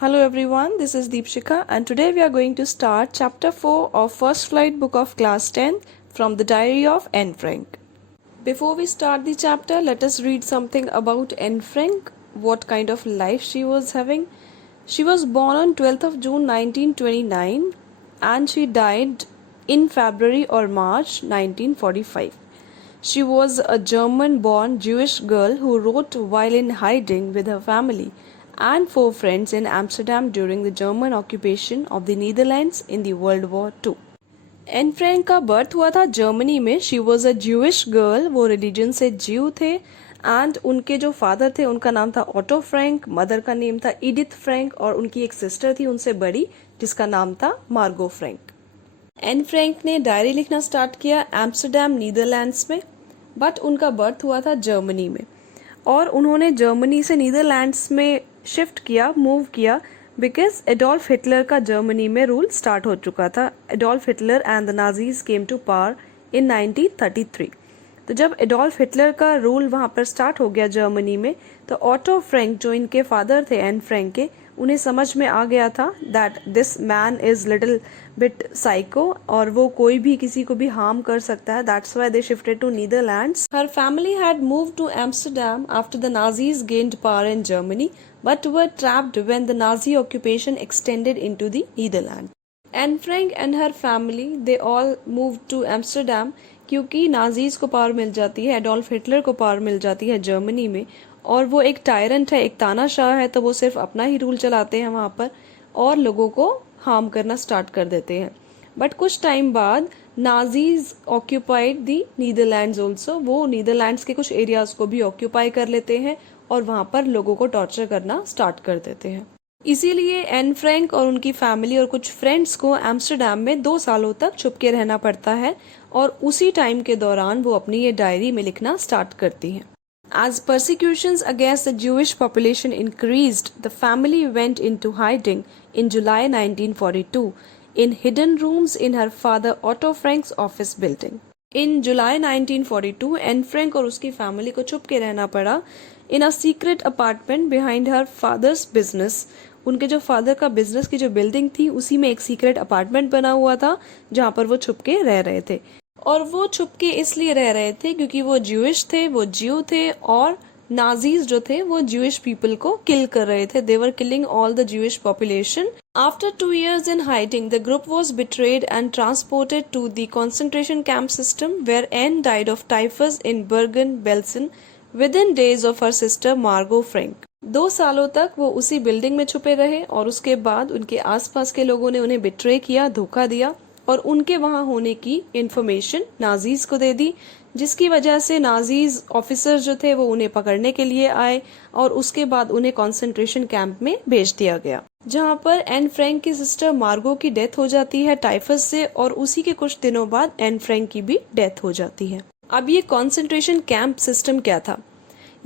Hello everyone, this is Deepshika and today we are going to start chapter 4 of First Flight book of class 10 from the diary of Anne Frank. Before we start the chapter, let us read something about Anne Frank, what kind of life she was having. She was born on 12th of June 1929 and she died in February or March 1945. She was a German-born Jewish girl who wrote while in hiding with her family and 4 friends in Amsterdam during the German occupation of the Netherlands in the World War II. Anne Frank का birth हुआ था Germany में. She was a Jewish girl, वो religion से ज्यू थे. And उनके जो फादर थे उनका नाम था ऑटो फ्रैंक, मदर का नेम था एडिथ फ्रैंक और उनकी एक सिस्टर थी उनसे बड़ी जिसका नाम था मार्गो फ्रैंक. एन फ्रैंक ने डायरी लिखना स्टार्ट किया एम्स्टरडैम नीदरलैंड्स में, बट उनका बर्थ हुआ था जर्मनी में और उन्होंने जर्मनी से नीदरलैंड्स में शिफ्ट किया, मूव किया बिकॉज एडोल्फ हिटलर का जर्मनी में रूल स्टार्ट हो चुका था. Adolf Hitler and the Nazis came to power in 1933. तो जब एडोल्फ हिटलर का रूल वहाँ पर स्टार्ट हो गया जर्मनी में, तो ऑटो फ्रैंक जो इनके फादर थे एन फ्रैंक के, उन्हें समझ में आ गया था that this man is little bit psycho और वो कोई भी किसी को भी हार्म कर सकता है. That's why they shifted to Netherlands. Her family had moved to Amsterdam after the Nazis gained power in Germany but were trapped when the Nazi occupation extended into the Netherlands. Anne Frank and her family, they all moved to Amsterdam क्योंकि Nazis को power मिल जाती है, Adolf Hitler को power मिल जाती है Germany में और वो एक टायरेंट है, एक तानाशाह है, तो वो सिर्फ अपना ही रूल चलाते हैं वहाँ पर और लोगों को हार्म करना स्टार्ट कर देते हैं. बट कुछ टाइम बाद नाजीज ऑक्यूपाइड दी नीदरलैंड्स ऑल्सो. वो नीदरलैंड्स के कुछ एरियाज को भी ऑक्यूपाई कर लेते हैं और वहां पर लोगों को टॉर्चर करना स्टार्ट कर देते हैं. इसीलिए एन फ्रैंक और उनकी फैमिली और कुछ फ्रेंड्स को एम्स्टरडैम में 2 सालों तक छुप के रहना पड़ता है और उसी टाइम के दौरान वो अपनी ये डायरी में लिखना स्टार्ट करती हैं. As persecutions against the Jewish population increased, the family went into hiding in July 1942 in hidden rooms in her father Otto Frank's office building. In July 1942, Anne Frank और उसकी फैमिली को छुप के रहना पड़ा in a secret apartment behind her father's business. उनके जो father का बिजनेस की जो बिल्डिंग थी उसी में एक सीक्रेट अपार्टमेंट बना हुआ था जहाँ पर वो छुप के रह रहे थे. और वो छुप के इसलिए रह रहे थे क्योंकि वो ज्यूइश थे, वो ज्यू थे और नाजीज जो थे वो ज्यूइश पीपल को किल कर रहे थे. They were killing all the Jewish population. After 2 years in hiding, the group was betrayed and transported to the concentration camp system where Anne died of typhus in Bergen-Belsen within days of her sister Margot Frank. 2 सालों तक वो उसी building में छुपे रहे और उसके बाद उनके आसपास के लोगों ने उन्हें बिट्रे किया, धोखा दिया और उनके वहां होने की इंफॉर्मेशन नाजीज को दे दी, जिसकी वजह से नाजीज ऑफिसर्स जो थे वो उन्हें पकड़ने के लिए आए और उसके बाद उन्हें कॉन्सेंट्रेशन कैंप में भेज दिया गया जहां पर एन फ्रैंक की सिस्टर मार्गो की डेथ हो जाती है टाइफस से और उसी के कुछ दिनों बाद एन फ्रैंक की भी डेथ हो जाती है. अब ये कॉन्सेंट्रेशन कैंप सिस्टम क्या था?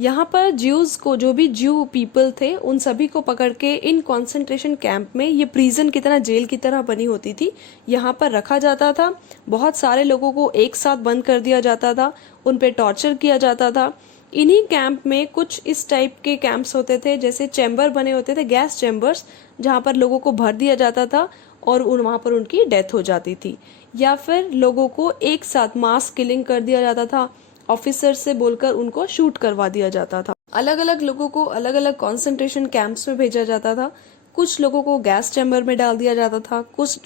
यहाँ पर ज्यूज को, जो भी ज्यू पीपल थे उन सभी को पकड़ के इन कॉन्सेंट्रेशन कैंप में, ये प्रिजन की तरह, जेल की तरह बनी होती थी, यहाँ पर रखा जाता था. बहुत सारे लोगों को एक साथ बंद कर दिया जाता था, उन पे टॉर्चर किया जाता था. इन्हीं कैंप में कुछ इस टाइप के कैंप्स होते थे जैसे चैम्बर बने होते थे, गैस चैम्बर्स, जहाँ पर लोगों को भर दिया जाता था और वहां पर उनकी डेथ हो जाती थी. या फिर लोगों को एक साथ मास किलिंग कर दिया जाता था, ऑफिसर से बोलकर उनको शूट करवा दिया जाता था. अलग अलग लोगों को अलग अलग कॉन्सेंट्रेशन कैंप्स में भेजा जाता था. कुछ लोगों को गैस चैम्बर में डाल दिया जाता था,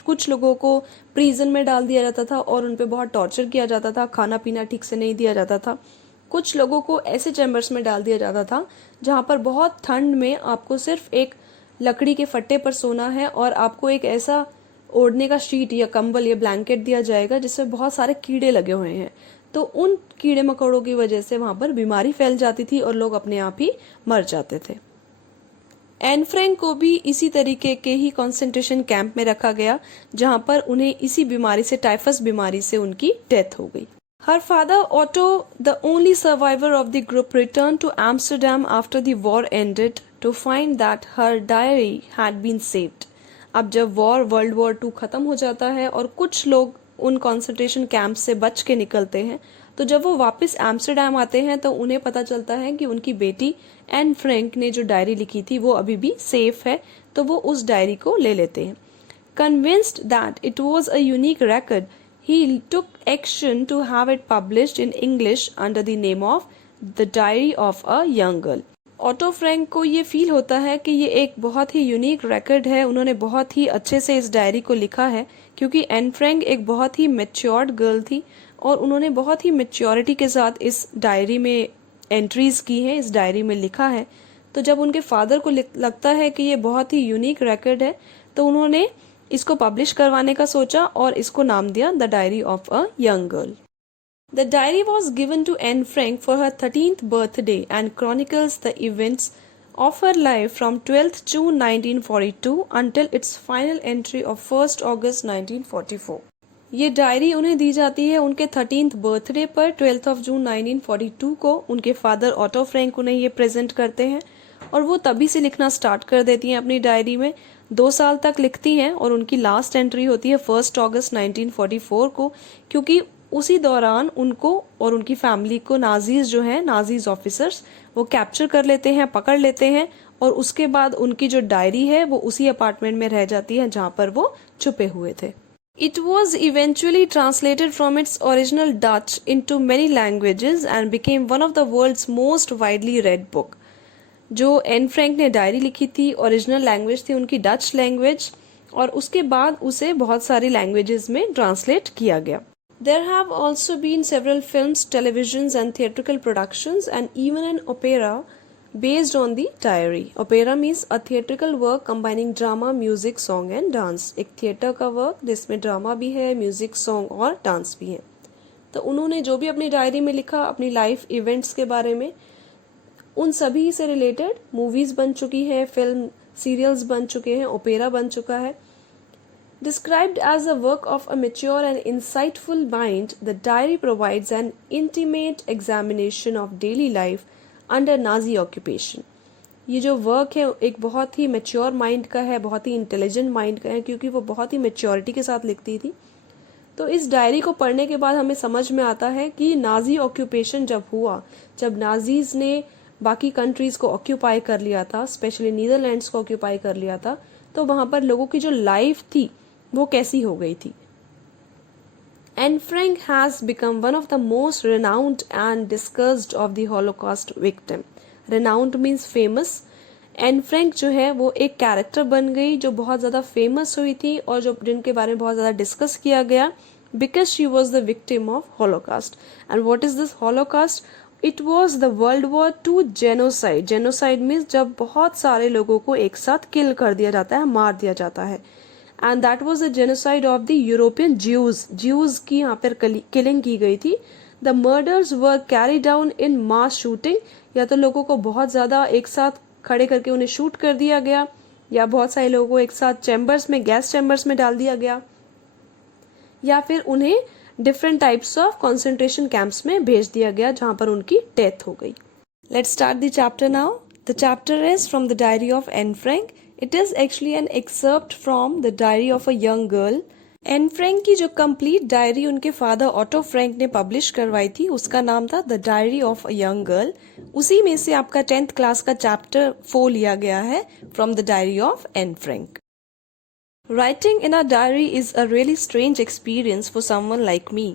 कुछ लोगों को प्रिजन में डाल दिया जाता था और उनपे बहुत टॉर्चर किया जाता था, खाना पीना ठीक से नहीं दिया जाता था. कुछ लोगों को ऐसे चैम्बर्स में डाल दिया जाता था जहाँ पर बहुत ठंड में आपको सिर्फ एक लकड़ी के फट्टे पर सोना है और आपको एक ऐसा ओढ़ने का शीट या कंबल या ब्लैंकेट दिया जाएगा जिसमें बहुत सारे कीड़े लगे हुए हैं. तो उन कीड़े मकोड़ों की वजह से वहां पर बीमारी फैल जाती थी और लोग अपने आप ही मर जाते थे. एन फ्रैंक को भी इसी तरीके के ही कॉन्सेंट्रेशन कैंप में रखा गया जहां पर उन्हें इसी बीमारी से, टाइफस बीमारी से उनकी डेथ हो गई. Her father Otto, the only survivor of the group, returned to Amsterdam after the war ended to find that her diary had been saved. अब जब वर्ल्ड वॉर 2 खत्म हो जाता है और कुछ लोग उन कॉन्सेंट्रेशन कैंप से बच के निकलते हैं तो जब वो वापस एम्स्टर्डम आते हैं तो उन्हें पता चलता है कि उनकी बेटी एन फ्रैंक ने जो डायरी लिखी थी वो अभी भी सेफ है, तो वो उस डायरी को ले लेते हैं। Convinced that it was a unique record, he took action to have it published in English under the name of The Diary of a Young Girl. Auto Frank को ये फील होता है कि ये एक बहुत ही यूनिक रिकॉर्ड है, उन्होंने बहुत ही अच्छे से इस डायरी को लिखा है, क्योंकि एन फ्रैंक एक बहुत ही मैच्योर्ड गर्ल थी और उन्होंने बहुत ही मैच्योरिटी के साथ इस डायरी में एंट्रीज की हैं, इस डायरी में लिखा है। तो जब उनके फादर को लगता है कि ये बहुत ही यूनिक रिकॉर्ड है, तो उन्होंने इसको पब्लिश करवाने का सोचा और इसको नाम दिया the diary of a young girl. The diary was given to Anne Frank for her 13th birthday and chronicles the events of her life from 12th June 1942 until its final entry of 1st August 1944. ये diary उन्हें दी जाती है उनके 13th birthday पर 12th of June 1942 को। उनके father auto Frank उन्हें ये प्रेजेंट करते हैं और वो तभी से लिखना स्टार्ट कर देती हैं अपनी डायरी में। 2 साल तक लिखती हैं और उनकी लास्ट एंट्री होती है 1 अगस्त 1944 को, क्योंकि उसी दौरान उनको और उनकी फैमिली को नाजीज जो हैं, नाजीज ऑफिसर्स, वो कैप्चर कर लेते हैं, पकड़ लेते हैं और उसके बाद उनकी जो डायरी है वो उसी अपार्टमेंट में रह जाती है जहाँ पर वो छुपे हुए थे। It was eventually translated from its original Dutch into many languages and became one of the world's most widely read book. जो एन फ्रैंक ने डायरी लिखी थी, ओरिजिनल लैंग्वेज थी उनकी डच लैंग्वेज, और उसके बाद उसे बहुत सारी लैंग्वेजेस में ट्रांसलेट किया गया। There have also been several films, televisions and theatrical productions and even an opera based on the diary. Opera means a theatrical work combining drama, music, song and dance. एक theatre का work जिसमें drama भी है, music, song और dance भी है। तो उन्होंने जो भी अपनी डायरी में लिखा अपनी लाइफ इवेंट्स के बारे में, उन सभी से रिलेटेड मूवीज बन चुकी है, फिल्म सीरियल्स बन चुके हैं, ओपेरा बन चुका है। Described as a work of a mature and insightful mind, the diary provides an intimate examination of daily life under Nazi occupation. ये जो वर्क है एक बहुत ही मैच्योर माइंड का है, बहुत ही इंटेलिजेंट माइंड का है, क्योंकि वो बहुत ही मैच्योरिटी के साथ लिखती थी। तो इस डायरी को पढ़ने के बाद हमें समझ में आता है कि नाजी ऑक्यूपेशन जब हुआ, जब नाजीज ने बाकी कंट्रीज को ऑक्यूपाई कर लिया था, स्पेशली नीदरलैंड्स को ऑक्यूपाई कर लिया था, तो वहां पर लोगों की जो लाइफ थी वो कैसी हो गई थी। Anne Frank has become one of the most renowned and discussed of the Holocaust victim. Renowned means famous. Anne Frank जो है वो एक कैरेक्टर बन गई जो बहुत ज़्यादा फेमस हुई थी और जो जिनके बारे में बहुत ज़्यादा डिस्कस किया गया, because she was the victim of Holocaust. And what is this Holocaust? It was the World War II genocide. Genocide means जब बहुत सारे लोगों को एक साथ किल कर दिया जाता है, मार दिया जाता है। And that was the genocide of the European Jews. Jews की यहाँ पर killing की गई थी। The murders were carried down in mass shooting. या तो लोगों को बहुत ज़्यादा एक साथ खड़े करके उन्हें शूट कर दिया गया, या बहुत सारे लोगों को एक साथ चैम्बर्स में, गैस चैम्बर्स में डाल दिया गया, या फिर उन्हें different types of concentration camps में भेज दिया गया जहाँ पर उनकी डेथ हो गई। Let's start the chapter now. The chapter is from the diary of Anne Frank. It is actually an excerpt from the diary of a young girl. Anne Frank की जो कंप्लीट डायरी उनके father auto Frank ने publish करवाई थी उसका नाम था the diary of a young girl. उसी में से आपका 10th क्लास का चैप्टर 4 लिया गया है from the diary of Anne Frank. Writing in a diary is a really strange experience for someone like me.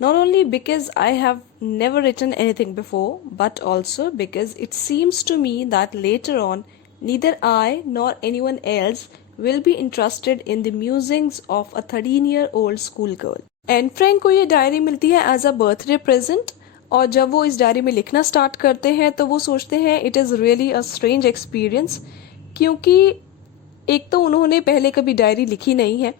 Not only because I have never written anything before, but also because it seems to me that later on, neither I nor anyone else will be interested in the musings of a 13-year-old schoolgirl. Anne Frank को ये diary मिलती है as a birthday present, और जब वो इस diary में लिखना स्टार्ट करते हैं तो वो सोचते हैं it is really a strange experience, क्योंकि एक तो उन्होंने पहले कभी डायरी लिखी नहीं है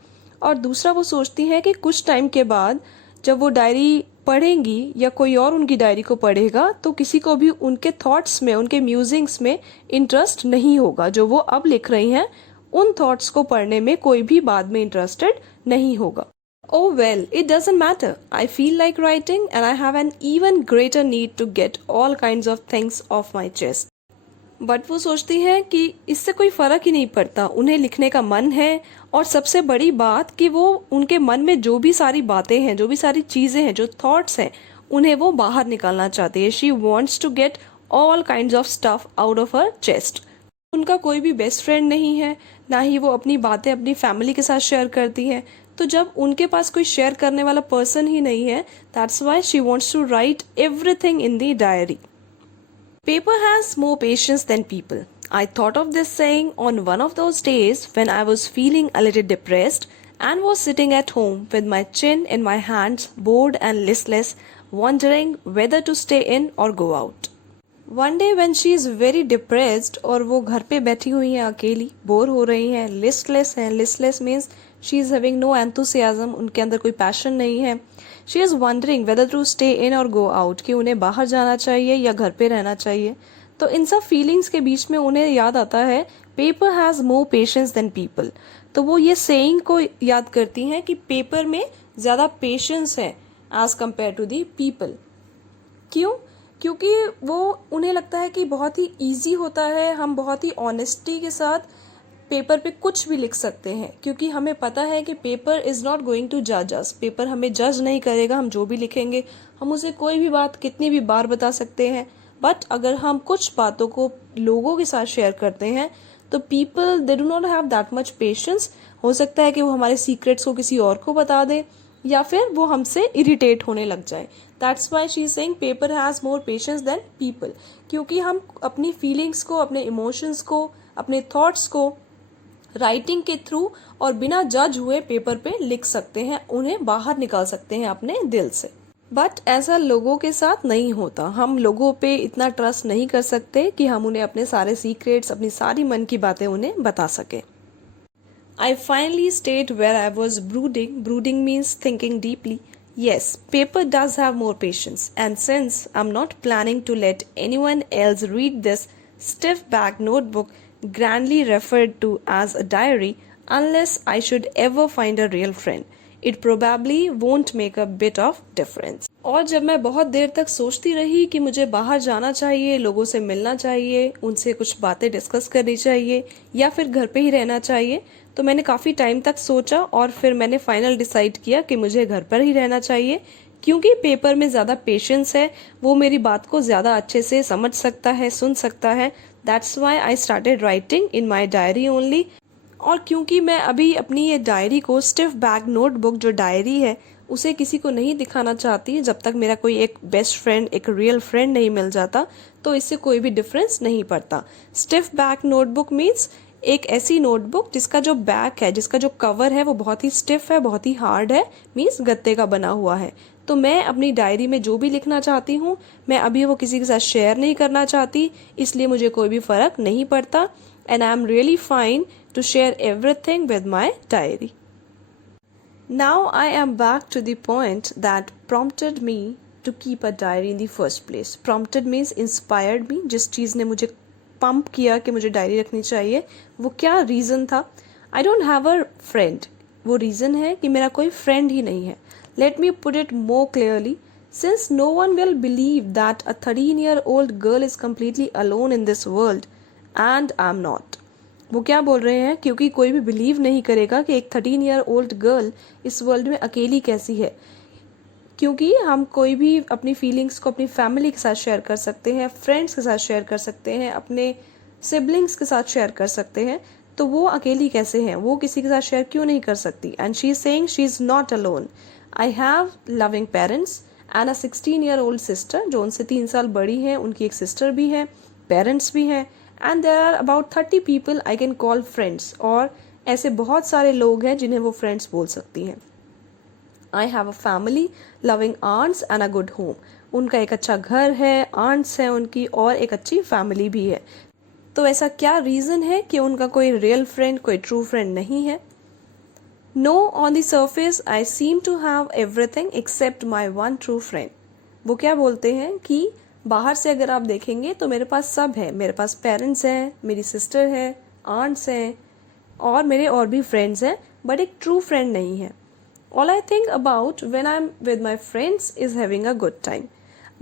और दूसरा वो सोचती हैं कि कुछ टाइम के बाद जब वो डायरी पढ़ेंगी या कोई और उनकी डायरी को पढ़ेगा तो किसी को भी उनके थॉट्स में, उनके म्यूजिंग्स में इंटरेस्ट नहीं होगा। जो वो अब लिख रही हैं उन थॉट्स को पढ़ने में कोई भी बाद में इंटरेस्टेड नहीं होगा। Oh well, it doesn't matter. I feel like writing and I have an even greater need to get all kinds of things off my chest. But वो सोचती हैं कि इससे कोई फर्क ही नहीं पड़ता, उन्हें लिखने का मन है, और सबसे बड़ी बात कि वो उनके मन में जो भी सारी बातें हैं, जो भी सारी चीज़ें हैं, जो थॉट्स हैं, उन्हें वो बाहर निकालना चाहती है। She wants to get all kind of stuff out of her chest. उनका कोई भी बेस्ट फ्रेंड नहीं है, ना ही वो अपनी बातें अपनी फैमिली के साथ शेयर करती है। तो जब उनके पास कोई शेयर करने वाला पर्सन ही नहीं है, that's why she wants to write everything in the diary. Paper has more patience than people. I thought of this saying on one of those days when I was feeling a little depressed and was sitting at home with my chin in my hands, bored and listless, wondering whether to stay in or go out. One day when she is very depressed और वो घर पे बैठी हुई हैं अकेली, bore हो रही हैं, listless हैं, listless means she is having no enthusiasm, उनके अंदर कोई पैशन नहीं है। She is wondering whether to stay in और गो आउट, कि उन्हें बाहर जाना चाहिए या घर पे रहना चाहिए। तो इन सब फीलिंग्स के बीच में उन्हें याद आता है paper has more patience than people. तो वो ये सेइंग को याद करती हैं कि पेपर में ज़्यादा पेशेंस है as compare to the people. क्यों? क्योंकि वो उन्हें लगता है कि बहुत ही ईजी होता है, हम बहुत ही ऑनेस्टी के साथ पेपर पे कुछ भी लिख सकते हैं, क्योंकि हमें पता है कि paper is not going to जज अस। पेपर हमें जज नहीं करेगा, हम जो भी लिखेंगे हम उसे कोई भी बात कितनी भी बार बता सकते हैं। बट अगर हम कुछ बातों को लोगों के साथ शेयर करते हैं तो people they do not have that much patience. हो सकता है कि वो हमारे सीक्रेट्स को किसी और को बता दे या फिर वो हमसे इरिटेट होने लग जाए। That's why she is saying paper has more patience than people, क्योंकि हम अपनी फीलिंग्स को, अपने इमोशंस को, अपने थॉट्स को राइटिंग के थ्रू और बिना जज हुए पेपर पे लिख सकते हैं, उन्हें बाहर निकाल सकते हैं अपने दिल से। बट ऐसा लोगों के साथ नहीं होता। हम लोगों पे इतना ट्रस्ट नहीं कर सकते कि हम उन्हें अपने सारे सीक्रेट्स, अपनी सारी मन की बातें उन्हें बता सके। I finally stayed where I was brooding. Brooding means thinking deeply. Yes, paper does have more patience. And since I'm not planning to let anyone else read this stiff back notebook, grandly referred to as a diary, unless I should ever find a real friend, it probably won't make a bit of difference. और जब मैं बहुत देर तक सोचती रही कि मुझे बाहर जाना चाहिए, लोगों से मिलना चाहिए, उनसे कुछ बातें डिस्कस करनी चाहिए या फिर घर पे ही रहना चाहिए, तो मैंने काफ़ी टाइम तक सोचा और फिर मैंने फाइनल डिसाइड किया कि मुझे घर पर ही रहना चाहिए, क्योंकि पेपर में ज़्यादा पेशेंस है, वो मेरी बात को ज़्यादा अच्छे से समझ सकता है, सुन सकता है। That's Y I started writing in my diary only. और क्योंकि मैं अभी अपनी ये डायरी को, स्टिफ बैग नोटबुक जो डायरी है, उसे किसी को नहीं दिखाना चाहती जब तक मेरा कोई एक बेस्ट फ्रेंड, एक रियल फ्रेंड नहीं मिल जाता, तो इससे कोई भी डिफरेंस नहीं पड़ता। स्टिफ बैग नोटबुक मीन्स एक ऐसी नोटबुक जिसका जो बैक है, जिसका जो कवर है वो बहुत ही स्टिफ है, बहुत ही हार्ड है, मीन्स गत्ते का बना हुआ है। तो मैं अपनी डायरी में जो भी लिखना चाहती हूँ, मैं अभी वो किसी के साथ शेयर नहीं करना चाहती, इसलिए मुझे कोई भी फ़र्क नहीं पड़ता। And I am really fine to share everything with my diary. Now I am back to the point that prompted me to keep a diary in the first place. Prompted means inspired me. जिस चीज़ ने मुझे pump किया कि मुझे diary रखनी चाहिए, वो क्या रीज़न था? I don't have a friend. वो रीज़न है कि मेरा कोई फ्रेंड ही नहीं है। Let me put it more clearly. Since no one will believe that a 13-year-old girl is completely alone in this world, and I'm not. वो क्या बोल रहे हैं? क्योंकि कोई भी बिलीव नहीं करेगा कि एक 13-year-old गर्ल इस वर्ल्ड में अकेली कैसी है, क्योंकि हम कोई भी अपनी फीलिंग्स को अपनी फैमिली के साथ शेयर कर सकते हैं, फ्रेंड्स के साथ शेयर कर सकते हैं, अपने सिबलिंग्स के साथ शेयर कर सकते हैं, तो वो अकेली कैसे हैं? वो किसी के साथ शेयर क्यों नहीं कर सकती? And she is saying she is not alone. I have loving parents and a 16-year-old sister, जो उनसे 3 साल बड़ी हैं, उनकी एक सिस्टर भी है, पेरेंट्स भी हैं, and there are about 30 people I can call friends, और ऐसे बहुत सारे लोग हैं जिन्हें वो फ्रेंड्स बोल सकती हैं। I have a family, loving aunts and a good home. उनका एक अच्छा घर है, आंट्स हैं उनकी, और एक अच्छी फैमिली भी है। तो ऐसा क्या रीज़न है कि उनका कोई रियल फ्रेंड, कोई ट्रू फ्रेंड नहीं है? No, on the surface I seem to have everything except my one true friend. वो क्या बोलते हैं कि बाहर से अगर आप देखेंगे तो मेरे पास सब है, मेरे पास पेरेंट्स हैं, मेरी सिस्टर है, आंट्स हैं और मेरे और भी फ्रेंड्स हैं, बट एक ट्रू फ्रेंड नहीं है। All I think about when I am with my friends is having a good time.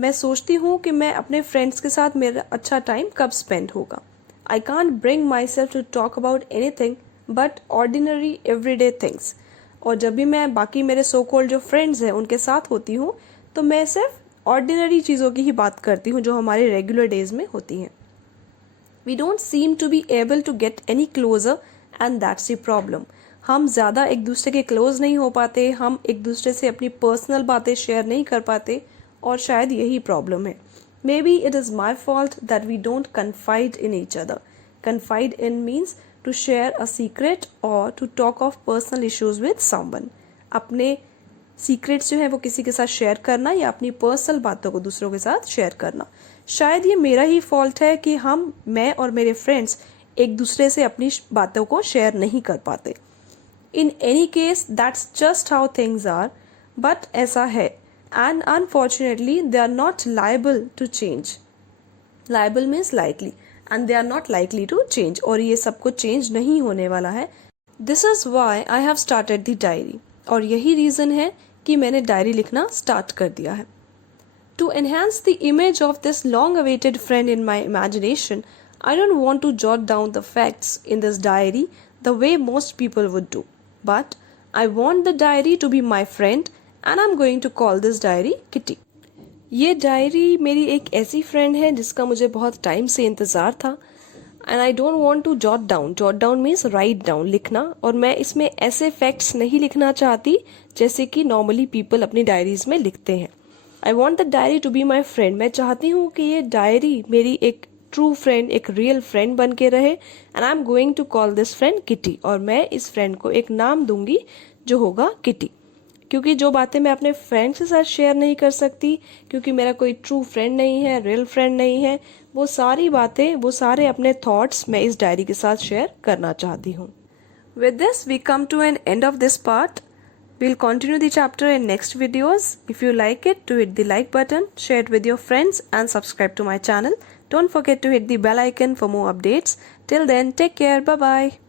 मैं सोचती हूँ कि मैं अपने फ्रेंड्स के साथ मेरा अच्छा टाइम कब स्पेंड होगा। I can't bring myself to talk about anything but ordinary everyday things. और जब भी मैं बाकी मेरे सो कॉल्ड जो फ्रेंड्स हैं उनके साथ होती हूँ तो मैं सिर्फ ऑर्डिनरी चीज़ों की ही बात करती हूँ जो हमारे रेगुलर डेज में होती हैं। We don't seem to be able to get any closer and that's the problem. हम ज़्यादा एक दूसरे के क्लोज नहीं हो पाते, हम एक दूसरे से अपनी पर्सनल बातें शेयर नहीं कर पाते और शायद यही प्रॉब्लम है। Maybe it is my fault that we don't confide in each other. Confide in means to share a secret or to talk of personal issues with someone. अपने सीक्रेट्स जो है वो किसी के साथ शेयर करना या अपनी पर्सनल बातों को दूसरों के साथ शेयर करना। शायद ये मेरा ही फॉल्ट है कि मैं और मेरे फ्रेंड्स एक दूसरे से अपनी बातों को शेयर नहीं कर पाते। In any case that's just how things are, but ऐसा है and unfortunately they are not liable to change. Liable means likely and they are not likely to change, और ये सब कुछ चेंज नहीं होने वाला है। This is why I have started the diary, और यही रीज़न है कि मैंने डायरी लिखना स्टार्ट कर दिया है। To enhance the image of this long-awaited friend in my imagination, I don't want to jot down the facts in this diary the way most people would do. But I want the diary to be my friend and I'm going to call this diary Kitty. ये diary मेरी एक ऐसी friend है जिसका मुझे बहुत time से इंतज़ार था and I don't want to jot down. Jot down means write down, लिखना। और मैं इसमें ऐसे फैक्ट्स नहीं लिखना चाहती जैसे कि नॉर्मली पीपल अपनी डायरीज में लिखते हैं। I want the diary to be my friend. मैं चाहती हूँ कि ये डायरी मेरी एक ट्रू फ्रेंड, एक रियल फ्रेंड बन के रहे and I am going to call this friend Kitty. और मैं इस फ्रेंड को एक नाम दूंगी जो होगा किटी, क्योंकि जो बातें मैं अपने फ्रेंड के साथ शेयर नहीं कर सकती, क्योंकि मेरा कोई ट्रू फ्रेंड नहीं है, रियल फ्रेंड नहीं है, वो सारी बातें, वो सारे अपने थॉट्स मैं इस डायरी के साथ शेयर करना चाहती हूँ। With this we come to an end of this part. We'll continue the chapter in next videos. If you like it, do hit the like button, share it with your friends and subscribe to my channel. Don't forget to hit the bell icon for more updates. Till then, take care. Bye bye.